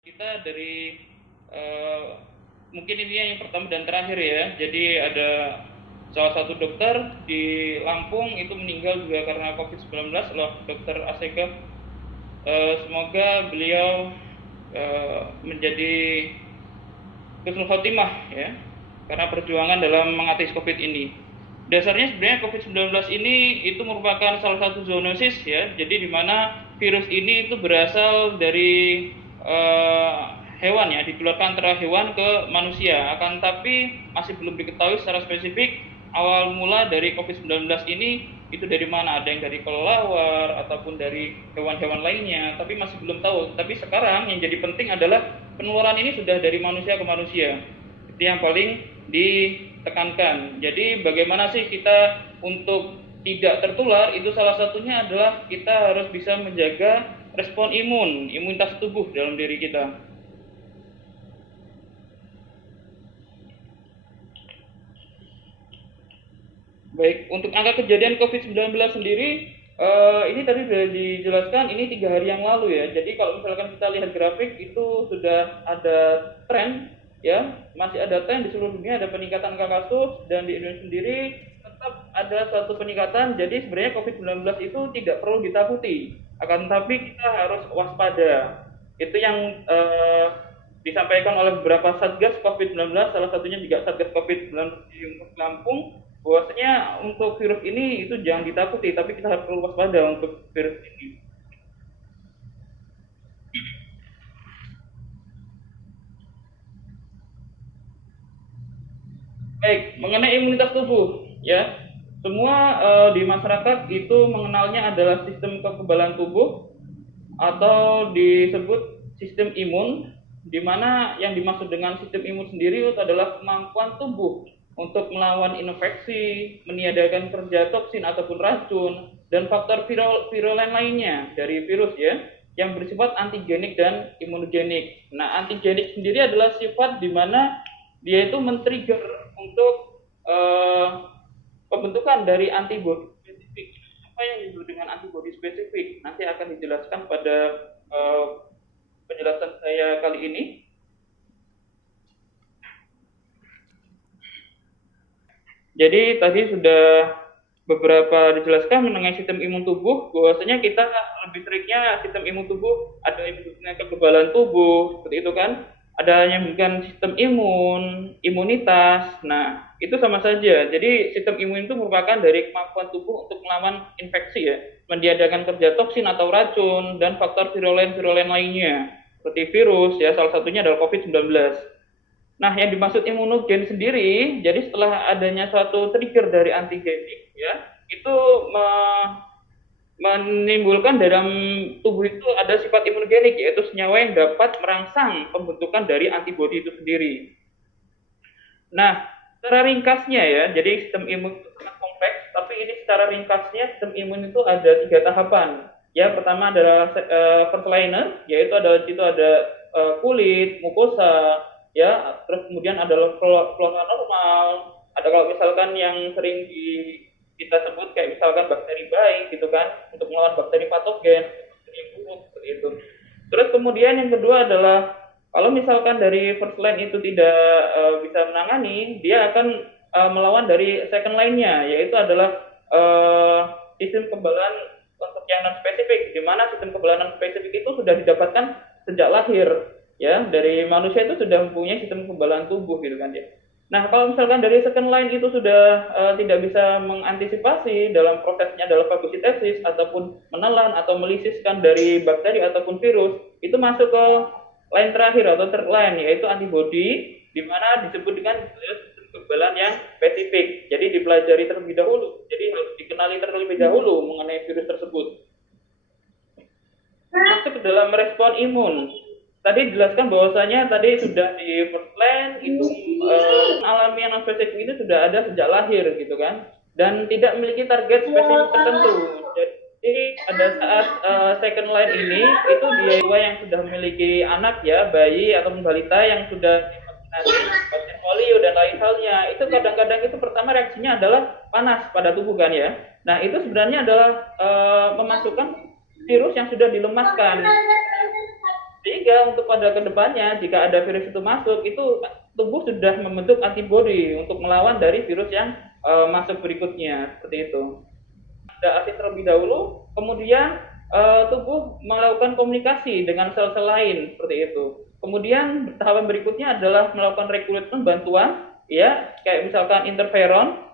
Kita dari mungkin ini yang pertama dan terakhir ya. Jadi ada salah satu dokter di Lampung itu meninggal juga karena COVID-19 loh, Dokter Aseka. Semoga beliau menjadi husnul khotimah ya, karena perjuangan dalam mengatasi COVID ini. Dasarnya sebenarnya COVID-19 ini itu merupakan salah satu zoonosis ya. Jadi di mana virus ini itu berasal dari hewan ya, ditularkan antara hewan ke manusia. Akan tapi masih belum diketahui secara spesifik awal mula dari COVID-19 ini itu dari mana. Ada yang dari kelelawar ataupun dari hewan-hewan lainnya, tapi masih belum tahu. Tapi sekarang yang jadi penting adalah penularan ini sudah dari manusia ke manusia. Itu yang paling ditekankan. Jadi bagaimana sih kita untuk tidak tertular? Itu salah satunya adalah kita harus bisa menjaga respon imunitas tubuh dalam diri kita. Baik, untuk angka kejadian COVID-19 sendiri, ini tadi sudah dijelaskan, ini 3 hari yang lalu ya. Jadi kalau misalkan kita lihat grafik, itu sudah ada tren, ya, masih ada tren di seluruh dunia, ada peningkatan angka kasus, dan di Indonesia sendiri tetap ada suatu peningkatan. Jadi sebenarnya COVID-19 itu tidak perlu ditakuti, akan tetapi kita harus waspada. Itu yang disampaikan oleh beberapa satgas COVID-19, salah satunya juga satgas COVID-19 di Lampung, bahwasanya untuk virus ini itu jangan ditakuti, tapi kita harus perlu waspada untuk virus ini. Baik, mengenai imunitas tubuh, ya, semua di masyarakat itu mengenalnya adalah sistem kekebalan tubuh atau disebut sistem imun, di mana yang dimaksud dengan sistem imun sendiri itu adalah kemampuan tubuh untuk melawan infeksi, meniadakan kerja toksin ataupun racun, dan faktor virulen lainnya dari virus ya, yang bersifat antigenik dan imunogenik. Nah, antigenik sendiri adalah sifat di mana dia itu men-trigger untuk pembentukan dari antibodi spesifik. Apa yang disebut dengan antibodi spesifik nanti akan dijelaskan pada penjelasan saya kali ini. Jadi tadi sudah beberapa dijelaskan mengenai sistem imun tubuh, bahwasanya kita lebih seringnya sistem imun tubuh ada yang disebutnya kekebalan tubuh, seperti itu kan. Ada yang bukan sistem imun, imunitas. Nah, itu sama saja. Jadi sistem imun itu merupakan dari kemampuan tubuh untuk melawan infeksi ya, meniadakan kerja toksin atau racun dan faktor virulen lainnya seperti virus ya, salah satunya adalah COVID-19. Nah, yang dimaksud imunogen sendiri, jadi setelah adanya suatu trigger dari antigenik, ya, itu menimbulkan dalam tubuh itu ada sifat imunogenik, yaitu senyawa yang dapat merangsang pembentukan dari antibodi itu sendiri. Nah, secara ringkasnya ya, jadi sistem imun itu sangat kompleks, tapi ini secara ringkasnya sistem imun itu ada 3 tahapan. Ya, pertama adalah first liner, yaitu ada itu ada kulit, mukosa, ya, terus kemudian adalah flora normal, ada kalau misalkan yang sering kita sebut kayak misalkan bakteri baik gitu kan, untuk melawan bakteri patogen, bakteri yang buruk seperti itu. Terus kemudian yang kedua adalah kalau misalkan dari first line itu tidak bisa menangani, dia akan melawan dari second line-nya, yaitu adalah sistem kekebalan untuk yang non spesifik, di mana sistem kekebalan non spesifik itu sudah didapatkan sejak lahir, ya, dari manusia itu sudah mempunyai sistem kekebalan tubuh gitu kan ya. Nah, kalau misalkan dari second line itu sudah tidak bisa mengantisipasi dalam prosesnya adalah fagositesis ataupun menelan atau melisiskan dari bakteri ataupun virus, itu masuk ke line terakhir atau third line, yaitu antibody, di mana disebut dengan sistem kekebalan yang spesifik. Jadi dipelajari terlebih dahulu, jadi harus dikenali terlebih dahulu mengenai virus tersebut. Masuk ke dalam respon imun. Tadi dijelaskan bahwasanya tadi sudah di first line itu alami non spesifik itu sudah ada sejak lahir gitu kan, dan tidak memiliki target spesifik tertentu. Jadi pada saat second line ini itu dia yang sudah memiliki anak ya, bayi atau balita yang sudah divaksinasi vaksin polio dan lain halnya, itu kadang-kadang itu pertama reaksinya adalah panas pada tubuh kan ya. Nah, itu sebenarnya adalah memasukkan virus yang sudah dilemaskan. Sehingga untuk pada kedepannya jika ada virus itu masuk, itu tubuh sudah membentuk antibodi untuk melawan dari virus yang masuk berikutnya, seperti itu. Ada asin terlebih dahulu, kemudian tubuh melakukan komunikasi dengan sel-sel lain, seperti itu. Kemudian tahapan berikutnya adalah melakukan rekrutmen bantuan, ya, kayak misalkan interferon.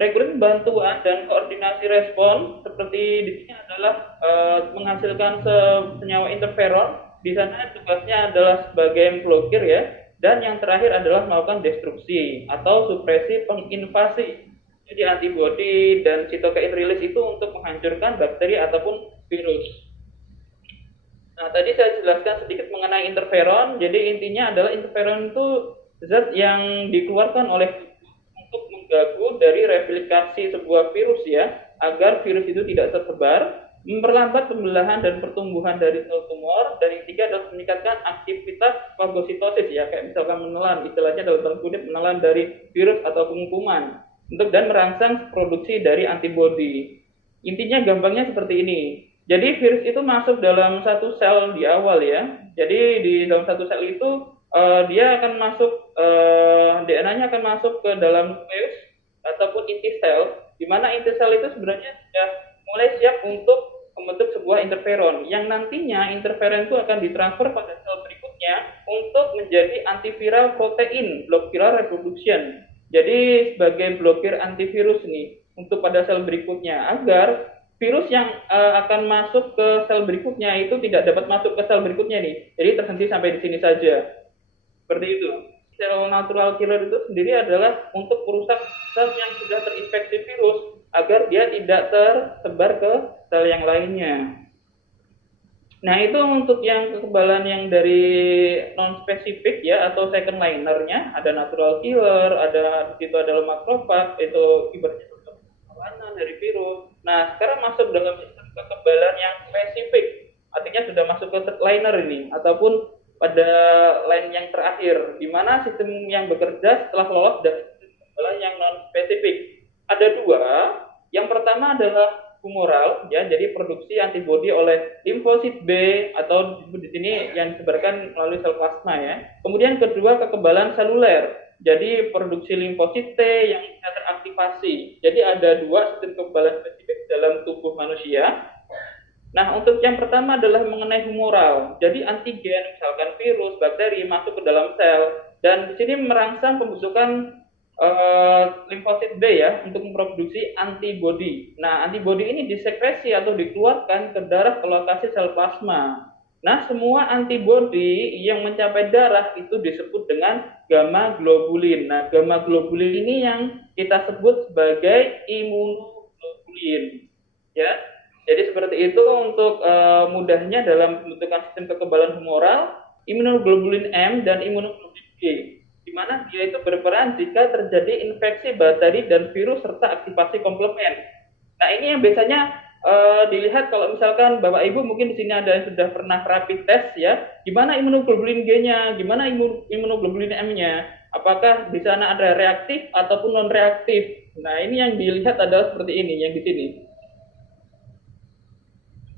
Rekrut bantuan dan koordinasi respon seperti di sini adalah menghasilkan senyawa interferon. Di sana tugasnya adalah sebagai blokir, ya, dan yang terakhir adalah melakukan destruksi atau supresi penginvasi. Jadi antibodi dan cytokine release itu untuk menghancurkan bakteri ataupun virus. Nah, tadi saya jelaskan sedikit mengenai interferon. Jadi intinya adalah interferon itu zat yang dikeluarkan oleh untuk mengganggu dari replikasi sebuah virus, ya, agar virus itu tidak tersebar, memperlambat pembelahan dan pertumbuhan dari sel tumor, dan yang ketiga adalah meningkatkan aktivitas fagositosis, ya, kayak misalkan menelan, istilahnya dalam tanda kutip menelan dari virus atau kuman untuk dan merangsang produksi dari antibodi. Intinya gampangnya seperti ini. Jadi virus itu masuk dalam satu sel di awal, ya. Jadi di dalam satu sel itu dia akan masuk, DNA-nya akan masuk ke dalam nukleus ataupun inti sel, di mana inti sel itu sebenarnya sudah mulai siap untuk membentuk sebuah interferon, yang nantinya interferon itu akan ditransfer pada sel berikutnya untuk menjadi antiviral protein, block viral reproduction. Jadi sebagai blokir antivirus nih untuk pada sel berikutnya, agar virus yang akan masuk ke sel berikutnya itu tidak dapat masuk ke sel berikutnya nih. Jadi terhenti sampai di sini saja. Seperti itu. Sel natural killer itu sendiri adalah untuk merusak sel yang sudah terinfeksi virus agar dia tidak tersebar ke sel yang lainnya. Nah, itu untuk yang kekebalan yang dari non spesifik, ya, atau second linernya, ada natural killer, ada itu adalah makrofag, itu ibaratnya perlawanan dari virus. Nah, sekarang masuk dalam sistem kekebalan yang spesifik, artinya sudah masuk ke third liner ini, ataupun pada line yang terakhir, di mana sistem yang bekerja setelah lolos dari sistem kekebalan yang non spesifik. Ada dua. Yang pertama adalah humoral, ya, jadi produksi antibodi oleh limfosit B atau di sini yang disebarkan melalui sel plasma, ya. Kemudian kedua, kekebalan seluler, jadi produksi limfosit T yang bisa teraktivasi. Jadi ada dua sistem kekebalan spesifik dalam tubuh manusia. Nah, untuk yang pertama adalah mengenai humoral. Jadi antigen, misalkan virus, bakteri masuk ke dalam sel, dan di sini merangsang pembentukan limfosit B, ya, untuk memproduksi antibodi. Nah, antibodi ini disekresi atau dikeluarkan ke darah ke lokasi sel plasma. Nah, semua antibodi yang mencapai darah itu disebut dengan gamma globulin. Nah, gamma globulin ini yang kita sebut sebagai imunoglobulin, ya. Jadi seperti itu untuk mudahnya dalam pembentukan sistem kekebalan humoral, imunoglobulin M dan imunoglobulin G, di mana dia itu berperan jika terjadi infeksi bakteri dan virus serta aktivasi komplement. Nah, ini yang biasanya dilihat kalau misalkan Bapak Ibu mungkin di sini ada yang sudah pernah rapid test, ya, gimana imunoglobulin G-nya, gimana imunoglobulin M-nya, apakah di sana ada reaktif ataupun non reaktif. Nah, ini yang dilihat adalah seperti ini yang di sini.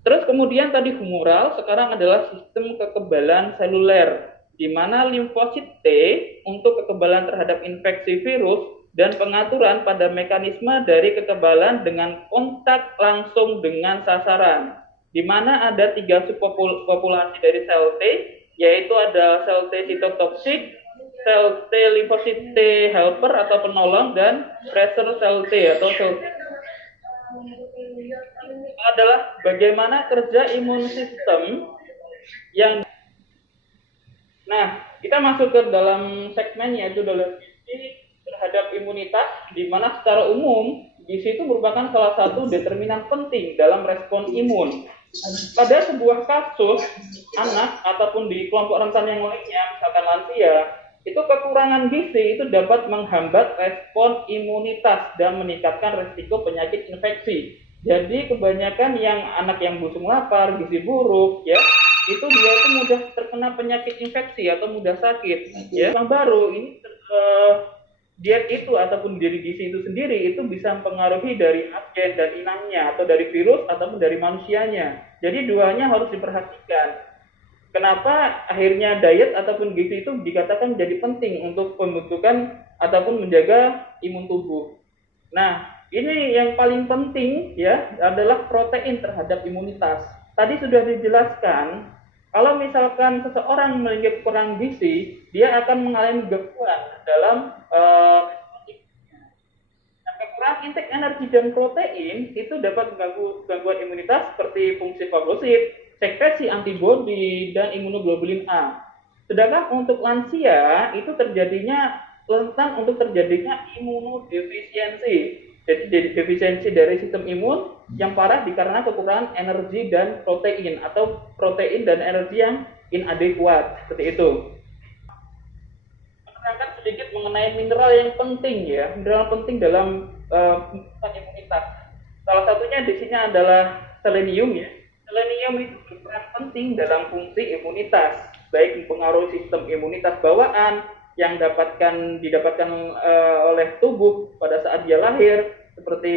Terus kemudian tadi humoral, sekarang adalah sistem kekebalan seluler, di mana limfosit T untuk kekebalan terhadap infeksi virus dan pengaturan pada mekanisme dari kekebalan dengan kontak langsung dengan sasaran, di mana ada 3 subpopulasi dari sel T, yaitu ada sel T sitotoksik, sel T limfosit T helper atau penolong, dan pressure sel T atau sel T adalah bagaimana kerja imun sistem yang. Nah, kita masuk ke dalam segmen, yaitu dalam gizi terhadap imunitas, di mana secara umum gizi itu merupakan salah satu determinan penting dalam respon imun. Pada sebuah kasus anak ataupun di kelompok rentan yang lainnya, misalkan lansia, itu kekurangan gizi itu dapat menghambat respon imunitas dan meningkatkan risiko penyakit infeksi. Jadi kebanyakan yang anak yang busung lapar, gizi buruk, ya, itu dia itu mudah terkena penyakit infeksi atau mudah sakit, ya. Yang baru ini diet itu ataupun diri gizi itu sendiri itu bisa mempengaruhi dari agen dan inangnya atau dari virus ataupun dari manusianya. Jadi duanya harus diperhatikan. Kenapa akhirnya diet ataupun gizi itu dikatakan jadi penting untuk pembentukan ataupun menjaga imun tubuh. Nah, ini yang paling penting ya adalah protein terhadap imunitas. Tadi sudah dijelaskan, kalau misalkan seseorang memiliki kurang gizi, dia akan mengalami gangguan dalam kekurangan intake energi dan protein itu dapat mengganggu gangguan imunitas seperti fungsi fagosit, sekresi antibodi, dan imunoglobulin A. Sedangkan untuk lansia itu terjadinya rentan untuk terjadinya imunodefisiensi. Jadi defisiensi dari sistem imun yang parah dikarenakan kekurangan energi dan protein atau protein dan energi yang inadequat seperti itu. Menerangkan sedikit mengenai mineral yang penting ya, mineral penting dalam imunitas. Salah satunya di sini adalah selenium ya. Selenium itu berperan penting dalam fungsi imunitas, baik mempengaruhi sistem imunitas bawaan yang didapatkan oleh tubuh pada saat dia lahir, seperti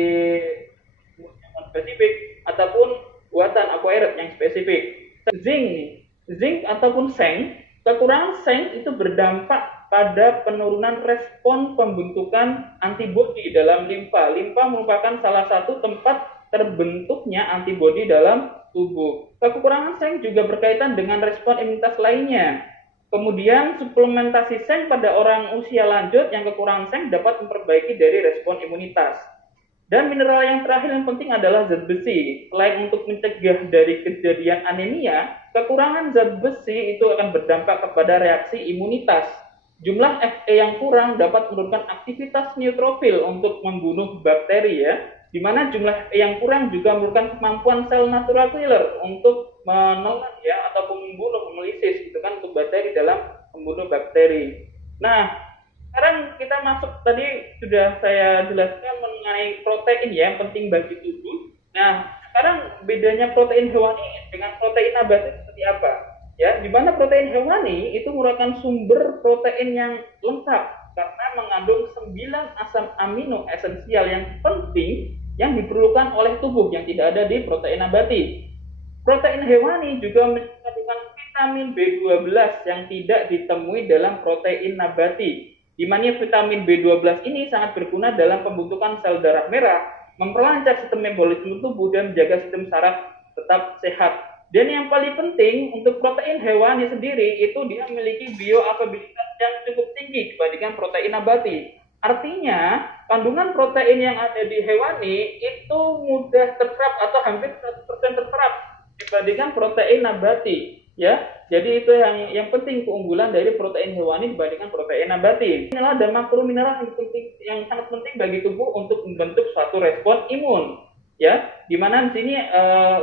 yang spesifik ataupun buatan acquired yang spesifik. Zinc ataupun seng, kekurangan seng itu berdampak pada penurunan respon pembentukan antibodi dalam limfa. Limfa merupakan salah satu tempat terbentuknya antibodi dalam tubuh. Kekurangan seng juga berkaitan dengan respon imunitas lainnya. Kemudian suplementasi seng pada orang usia lanjut yang kekurangan seng dapat memperbaiki dari respon imunitas. Dan mineral yang terakhir yang penting adalah zat besi. Selain untuk mencegah dari kejadian anemia, kekurangan zat besi itu akan berdampak kepada reaksi imunitas. Jumlah Fe yang kurang dapat menurunkan aktivitas neutrofil untuk membunuh bakteri ya, di mana jumlah Fe yang kurang juga menurunkan kemampuan sel natural killer untuk menelan ya ataupun membunuh hemolisis gitu kan untuk bakteri dalam membunuh bakteri. Nah, sekarang kita masuk tadi sudah saya jelaskan mengenai protein ya yang penting bagi tubuh. Nah, sekarang bedanya protein hewani dengan protein nabati seperti apa? Ya, di mana protein hewani itu merupakan sumber protein yang lengkap karena mengandung 9 asam amino esensial yang penting yang diperlukan oleh tubuh yang tidak ada di protein nabati. Protein hewani juga mengandung vitamin B12 yang tidak ditemui dalam protein nabati. Di mana vitamin B12 ini sangat berguna dalam pembentukan sel darah merah, memperlancar sistem metabolisme tubuh dan menjaga sistem saraf tetap sehat. Dan yang paling penting untuk protein hewani sendiri itu dia memiliki bioavailabilitas yang cukup tinggi dibandingkan protein nabati. Artinya kandungan protein yang ada di hewani itu mudah terserap atau hampir 100% terserap dibandingkan protein nabati. Ya, jadi itu yang penting keunggulan dari protein hewani dibandingkan protein nabati. Mineral dan makromineral yang sangat penting bagi tubuh untuk membentuk suatu respon imun. Ya, dimana di sini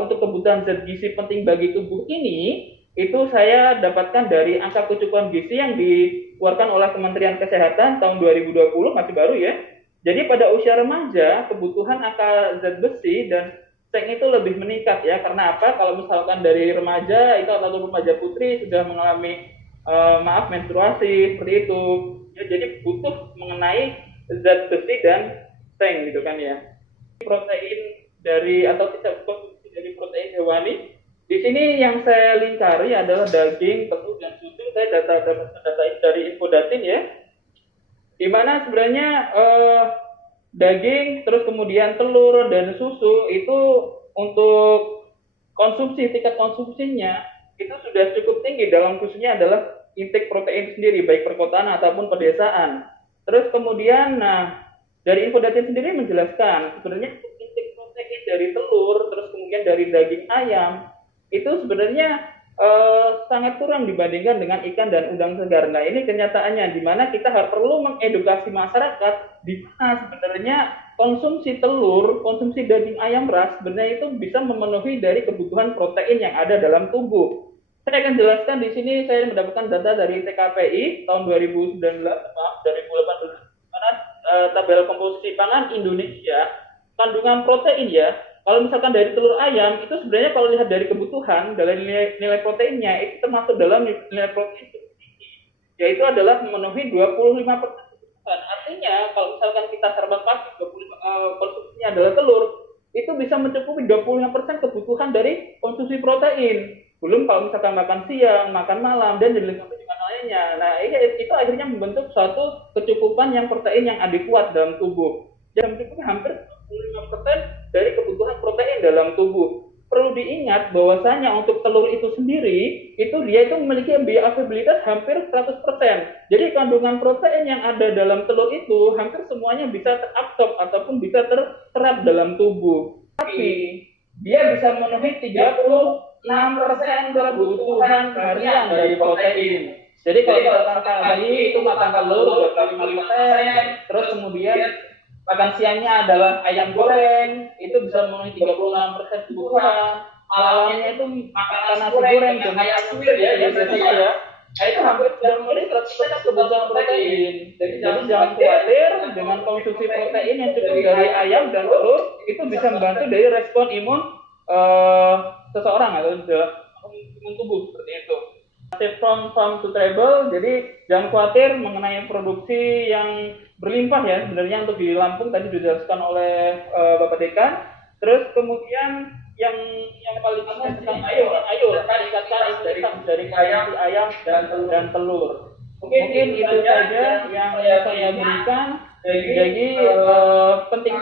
untuk kebutuhan zat gizi penting bagi tubuh ini itu saya dapatkan dari angka kecukupan gizi yang dikeluarkan oleh Kementerian Kesehatan tahun 2020, masih baru ya. Jadi pada usia remaja kebutuhan angka zat besi dan seng itu lebih meningkat ya. Karena apa? Kalau misalkan dari remaja itu atau remaja putri sudah mengalami menstruasi seperti itu. Ya, jadi butuh mengenai zat besi dan seng gitu kan ya. Protein dari atau kita konsumsi dari protein hewani. Di sini yang saya lingkari adalah daging, telur, dan susu. Saya data dari Infodatin ya. Di mana sebenarnya daging, terus kemudian telur dan susu itu untuk tingkat konsumsinya itu sudah cukup tinggi dalam khususnya adalah intake protein sendiri baik perkotaan ataupun pedesaan. Terus kemudian dari Infodatin sendiri menjelaskan sebenarnya dari telur, terus kemudian dari daging ayam, itu sebenarnya sangat kurang dibandingkan dengan ikan dan udang segar. Nah, ini kenyataannya, di mana kita harus perlu mengedukasi masyarakat, di mana sebenarnya konsumsi telur, konsumsi daging ayam ras, sebenarnya itu bisa memenuhi dari kebutuhan protein yang ada dalam tubuh. Saya akan jelaskan di sini, saya mendapatkan data dari TKPI tahun 2018, karena tabel komposisi pangan Indonesia, kandungan protein ya, kalau misalkan dari telur ayam itu sebenarnya kalau lihat dari kebutuhan dari nilai proteinnya itu termasuk dalam nilai protein tinggi, yaitu adalah memenuhi 25%. Artinya kalau misalkan kita sarapan pagi konsumsinya adalah telur, itu bisa mencukupi 25% kebutuhan dari konsumsi protein. Belum kalau misalkan makan siang, makan malam, dan dilengkapi dengan lainnya. Nah, itu akhirnya membentuk suatu kecukupan yang protein yang adekuat dalam tubuh. Yang mencukupi hampir 25% dari kebutuhan protein dalam tubuh. Perlu diingat bahwasanya untuk telur itu sendiri, dia itu memiliki bioavailabilitas hampir 100%. Jadi kandungan protein yang ada dalam telur itu hampir semuanya bisa terabsorb ataupun bisa terserap dalam tubuh. Tapi dia bisa memenuhi 36% kebutuhan harian dari protein. Jadi kalau kita tadi itu makan telur 25%, terus kemudian makan siangnya adalah ayam goreng, itu bisa memenuhi 36% kebutuhan. Malamnya itu makan nasi goreng dengan ayam suwir ya biasanya ya. Nah itu hampir sudah memenuhi 100% kebutuhan protein. Jadi jangan khawatir dengan konsumsi protein yang cukup dari ayam dan telur, itu bisa membantu dari respon imun seseorang atau imun tubuh seperti itu. From farm to table, jadi jangan khawatir mengenai produksi yang berlimpah ya sebenarnya untuk di Lampung tadi dijelaskan oleh Bapak Dekan. Terus kemudian yang paling penting tentang ayo tingkatkan dari konsumsi ayam dan telur. Mungkin itu saja yang saya berikan. Jadi penting